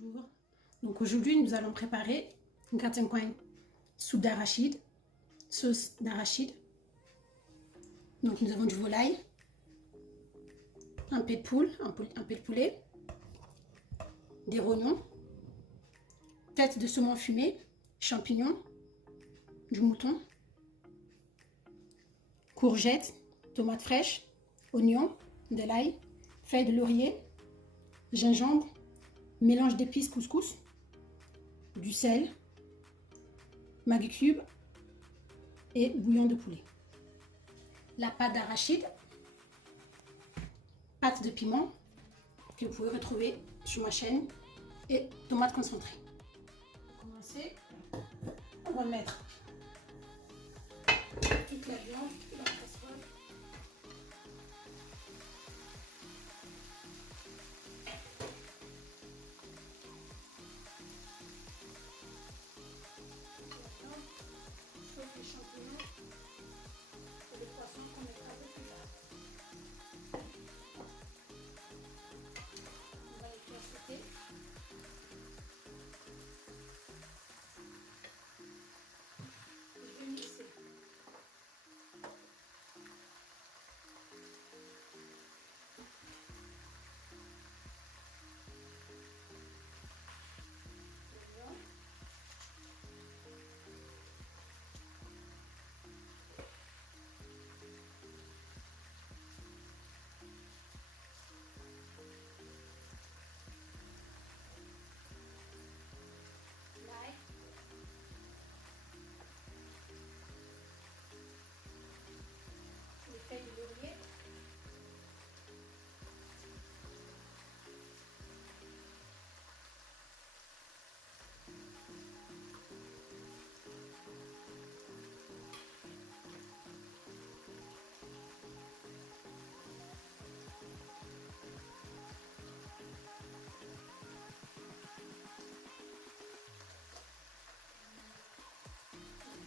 Bonjour. Donc aujourd'hui, nous allons préparer une gratin coin soupe d'arachide, sauce d'arachide. Donc nous avons du volaille, un peu de poule, un peu de poulet, des rognons, tête de saumon fumé, champignons, du mouton, courgettes, tomates fraîches, oignons, de l'ail, feuilles de laurier, gingembre, mélange d'épices couscous, du sel, Maggi cube et bouillon de poulet. La pâte d'arachide, pâte de piment que vous pouvez retrouver sur ma chaîne et tomates concentrées. Pour commencer, on va mettre toute la viande dans la casserole. Sauf les champignons et les poissons qu'on mettra un peu plus tard. On va les faire sauter. Et je vais mixer. L'ail, les feuilles de laurier,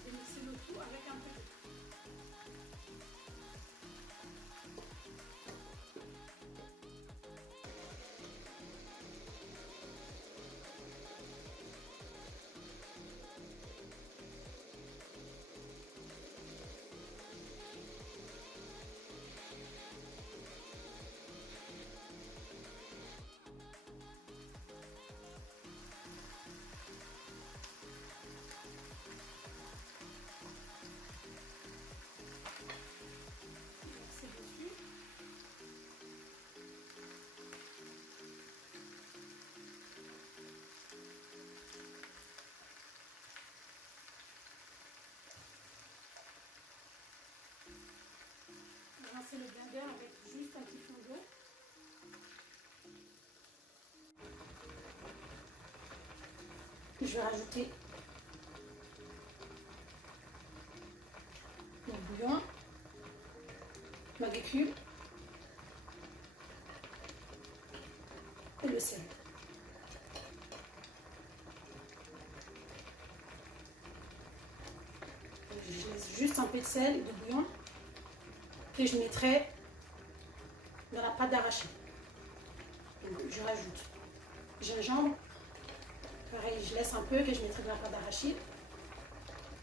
je vais mixer le tout avec un peu d'eau. Mixer dessus. Rincer le blender avec juste un petit fond d'eau. Je vais rajouter le bouillon, Maggi cube et le sel. Je laisse juste un peu de sel et de bouillon que je mettrai dans la pâte d'arachide. Je rajoute gingembre, pareil, je laisse un peu que je mettrai dans la pâte d'arachide.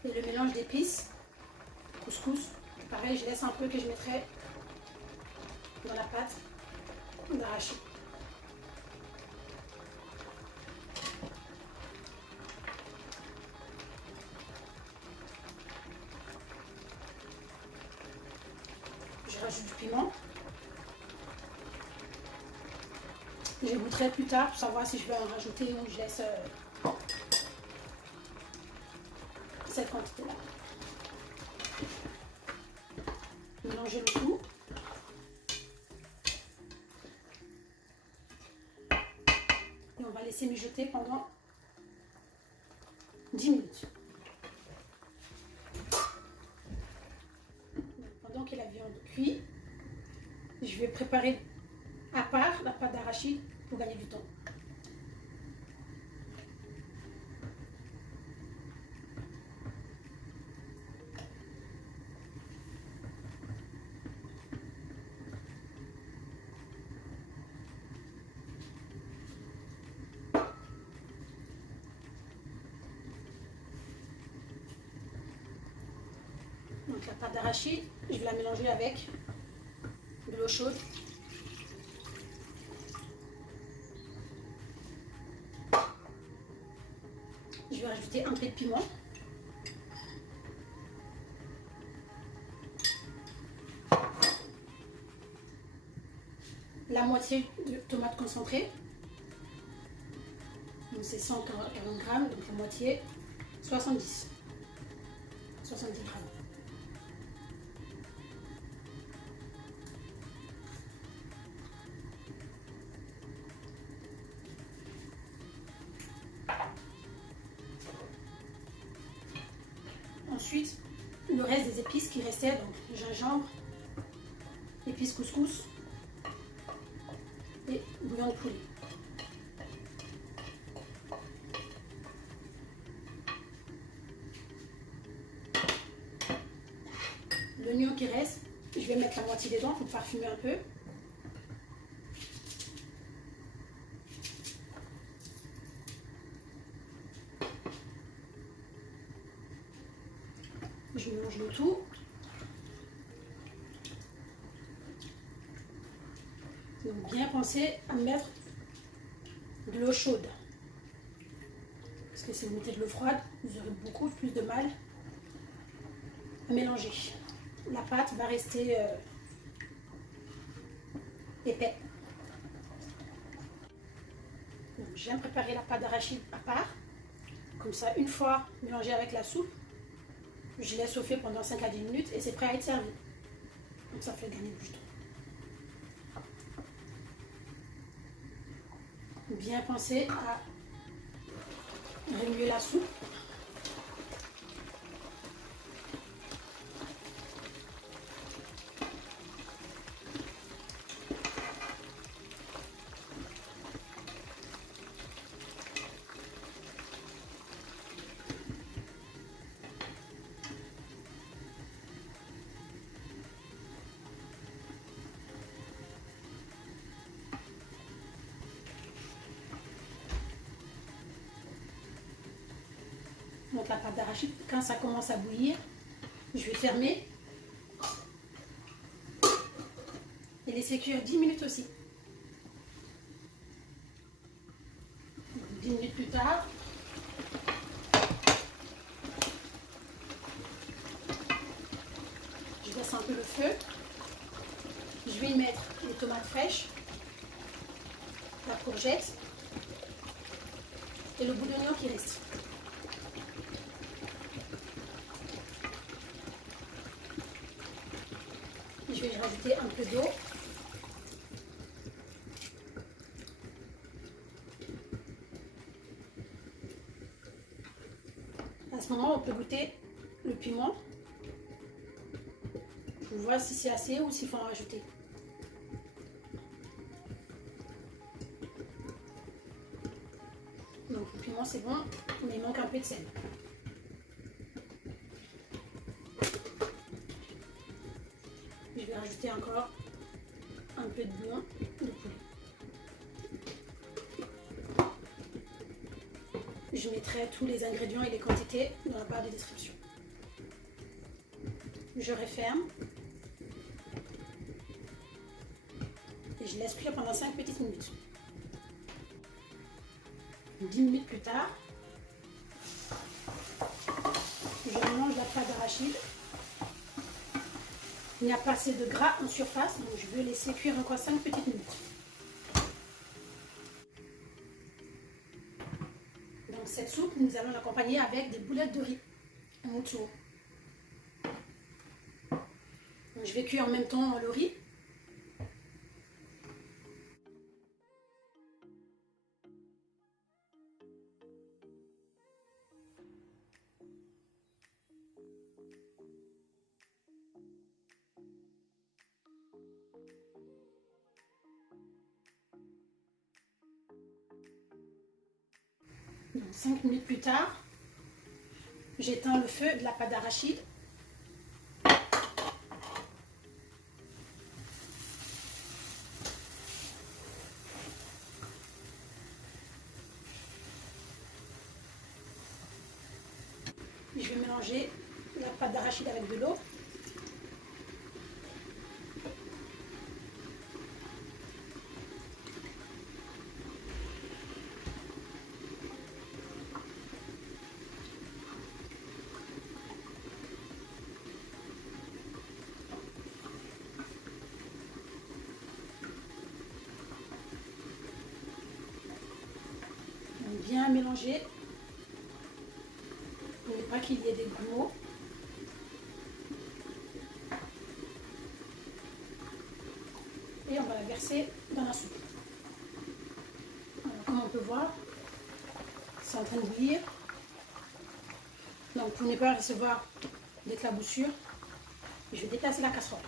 Et le mélange d'épices, couscous, pareil, je laisse un peu que je mettrai dans la pâte d'arachide. Je rajoute du piment. Je goûterai plus tard pour savoir si je vais en rajouter ou je laisse cette quantité-là. Mélanger le tout. Et on va laisser mijoter pendant 10 minutes. Pendant que la viande cuit, je vais préparer à part la pâte d'arachide pour gagner du temps. la pâte d'arachide, je vais la mélanger avec de l'eau chaude. Je vais rajouter un peu de piment. La moitié de tomate concentrée. Donc c'est 140 grammes, donc la moitié, 70 grammes. Ensuite, le reste des épices qui restaient, donc gingembre, épices couscous et bouillon de poulet. L'oignon qui reste, je vais mettre la moitié dedans pour parfumer un peu. Je mélange le tout. Donc bien penser à mettre de l'eau chaude. Parce que si vous mettez de l'eau froide, vous aurez beaucoup plus de mal à mélanger. La pâte va rester épais. Donc, j'aime préparer la pâte d'arachide à part. Comme ça, une fois mélangée avec la soupe, je laisse chauffer pendant 5 à 10 minutes et c'est prêt à être servi. Donc ça fait gagner du temps. Bien penser à remuer la soupe. Donc la pâte d'arachide, quand ça commence à bouillir, je vais fermer et laisser cuire 10 minutes aussi. 10 minutes plus tard, je baisse un peu le feu. Je vais y mettre les tomates fraîches, la courgette et le bout d'oignon qui reste. Je vais rajouter un peu d'eau. À ce moment, on peut goûter le piment. Je vois si c'est assez ou s'il faut en rajouter. Donc le piment c'est bon, mais il manque un peu de sel. Je vais rajouter encore un peu de bouillon de poulet. Je mettrai tous les ingrédients et les quantités dans la barre de description. Je referme et je laisse cuire pendant 5 petites minutes. 10 minutes plus tard, je mélange la pâte d'arachide. Il n'y a pas assez de gras en surface, donc je vais laisser cuire encore 5 petites minutes. Donc cette soupe, nous allons l'accompagner avec des boulettes de riz autour. Donc je vais cuire en même temps le riz. Donc 5 minutes plus tard, j'éteins le feu de la pâte d'arachide. Je vais mélanger la pâte d'arachide avec de l'eau. bien mélanger pour ne pas qu'il y ait des grumeaux. Et on va la verser dans la soupe. Alors, comme on peut voir, c'est en train de bouillir. Donc pour ne pas recevoir d'éclaboussures, je vais déplacer la casserole.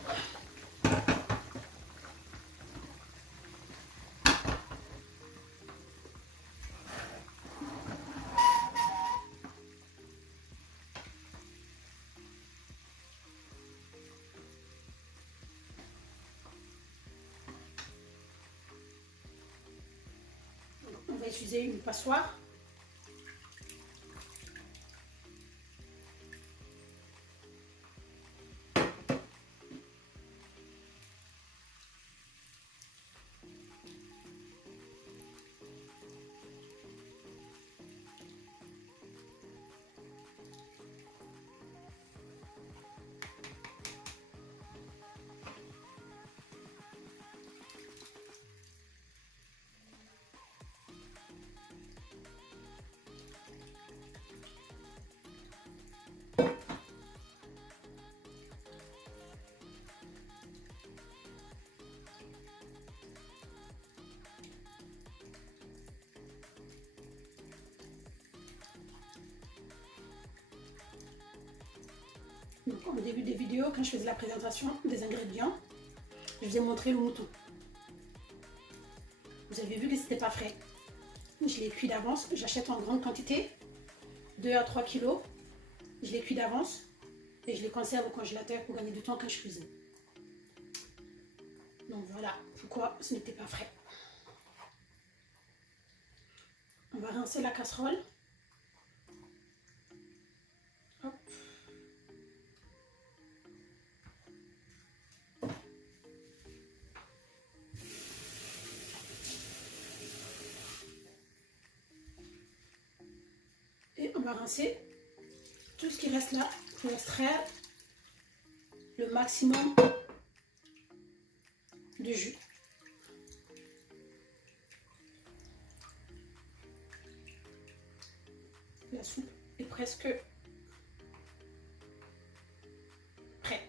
On va utiliser une passoire. Donc, au début des vidéos, quand je faisais la présentation des ingrédients, je vous ai montré le mouton. Vous avez vu que c'était pas frais. Je l'ai cuit d'avance. J'achète en grande quantité, 2 à 3 kilos. Je l'ai cuit d'avance et je les conserve au congélateur pour gagner du temps quand je cuisine. Donc voilà pourquoi ce n'était pas frais. On va rincer la casserole. Hop. Et on va rincer tout ce qui reste là pour extraire le maximum de jus. La soupe est presque prête.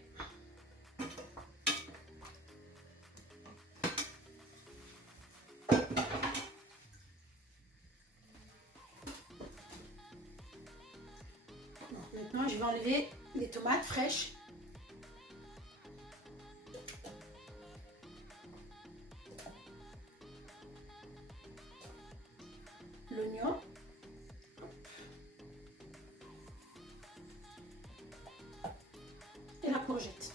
Maintenant, je vais enlever les tomates fraîches. L'oignon. Et la courgette.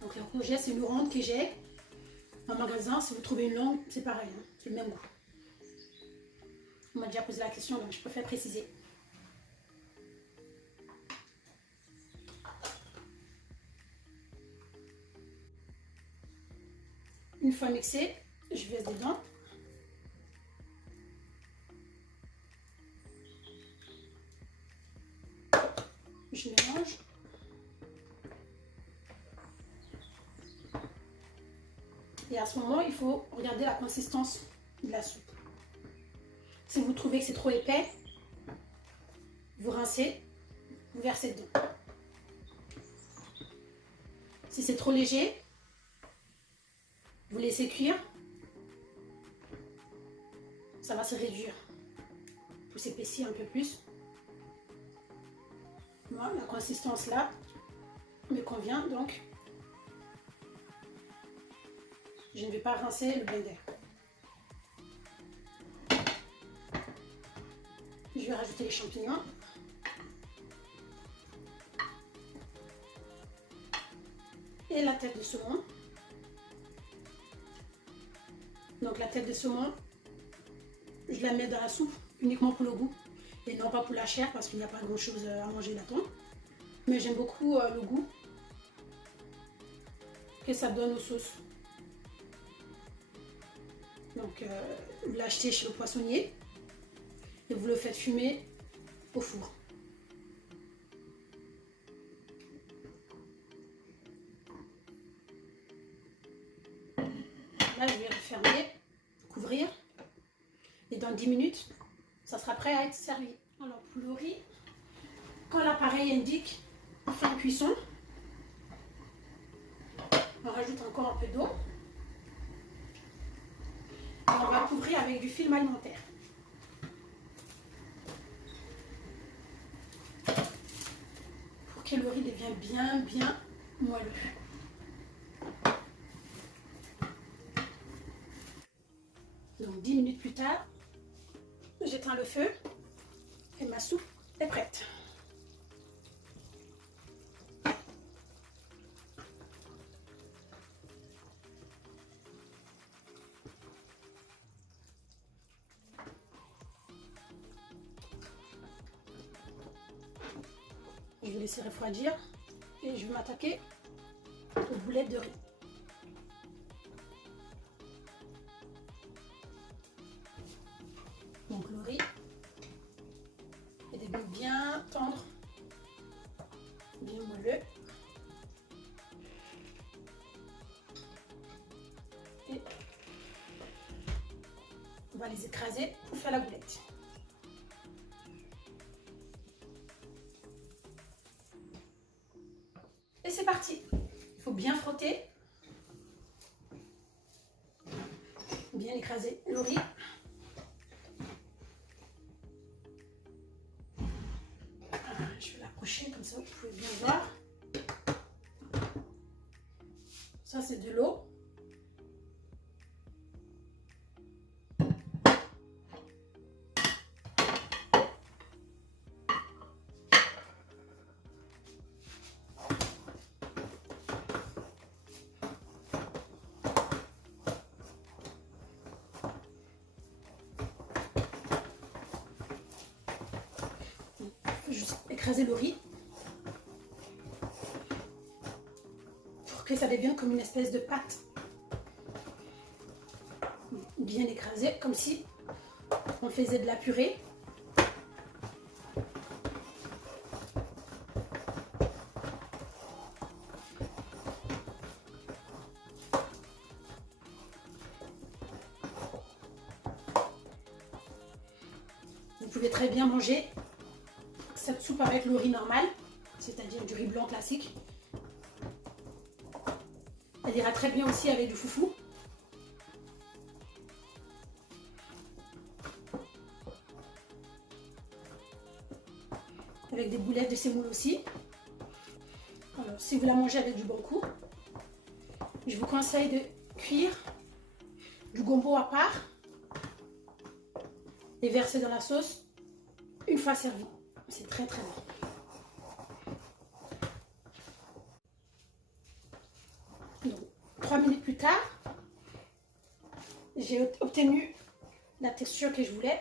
Donc la courgette, c'est une ronde que j'ai en magasin. Si vous trouvez une longue, c'est pareil, hein, c'est le même goût. On m'a déjà posé la question, donc je préfère préciser. Une fois mixé, je verse dedans. Je mélange. Et à ce moment, il faut regarder la consistance de la soupe. Si vous trouvez que c'est trop épais, vous rincez, vous versez dedans. Si c'est trop léger, vous laissez cuire. Ça va se réduire. Vous s'épaissir un peu plus. Moi, la consistance là me convient, donc je ne vais pas rincer le blender. Je vais rajouter les champignons. Et la tête de saumon. Donc la tête de saumon, je la mets dans la soupe uniquement pour le goût et non pas pour la chair parce qu'il n'y a pas grand chose à manger là-dedans. Mais j'aime beaucoup le goût que ça donne aux sauces. Donc vous l'achetez chez le poissonnier et vous le faites fumer au four. là, je vais refermer, couvrir. Et dans 10 minutes, ça sera prêt à être servi. Alors pour le riz, quand l'appareil indique fin de cuisson, on rajoute encore un peu d'eau. Et on va couvrir avec du film alimentaire. Pour que le riz devienne bien moelleux. Donc 10 minutes plus tard, j'éteins le feu et ma soupe est prête. Je vais laisser refroidir et je vais m'attaquer aux boulettes de riz. Donc le riz est devenu bien tendre, bien moelleux. Et on va les écraser pour faire la boulette. Et c'est parti. Il faut bien frotter, bien écraser le riz. Je vais l'approcher comme ça, vous pouvez bien voir. Ça, c'est de l'eau. Juste écraser le riz pour que ça devienne comme une espèce de pâte bien écrasée, comme si on faisait de la purée. Vous pouvez très bien manger cette soupe avec le riz normal, c'est-à-dire du riz blanc classique. Elle ira très bien aussi avec du foufou. Avec des boulettes de semoule aussi. Alors, si vous la mangez avec du bon goût, je vous conseille de cuire du gombo à part et verser dans la sauce une fois servi. C'est très bon. Donc, 3 minutes plus tard, j'ai obtenu la texture que je voulais.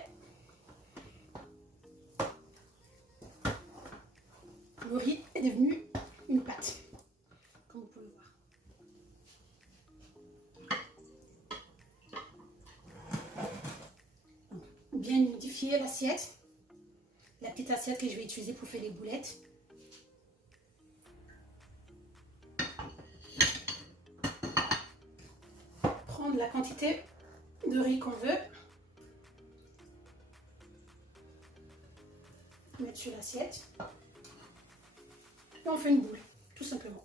Le riz est devenu une pâte, comme vous pouvez voir. Bien humidifier l'assiette, la petite assiette que je vais utiliser pour faire les boulettes. Prendre la quantité de riz qu'on veut, mettre sur l'assiette et on fait une boule, tout simplement.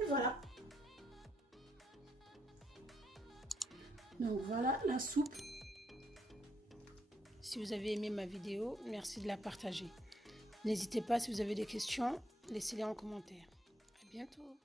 Et voilà. Donc voilà la soupe. Si vous avez aimé ma vidéo, merci de la partager. N'hésitez pas, si vous avez des questions, laissez-les en commentaire. À bientôt.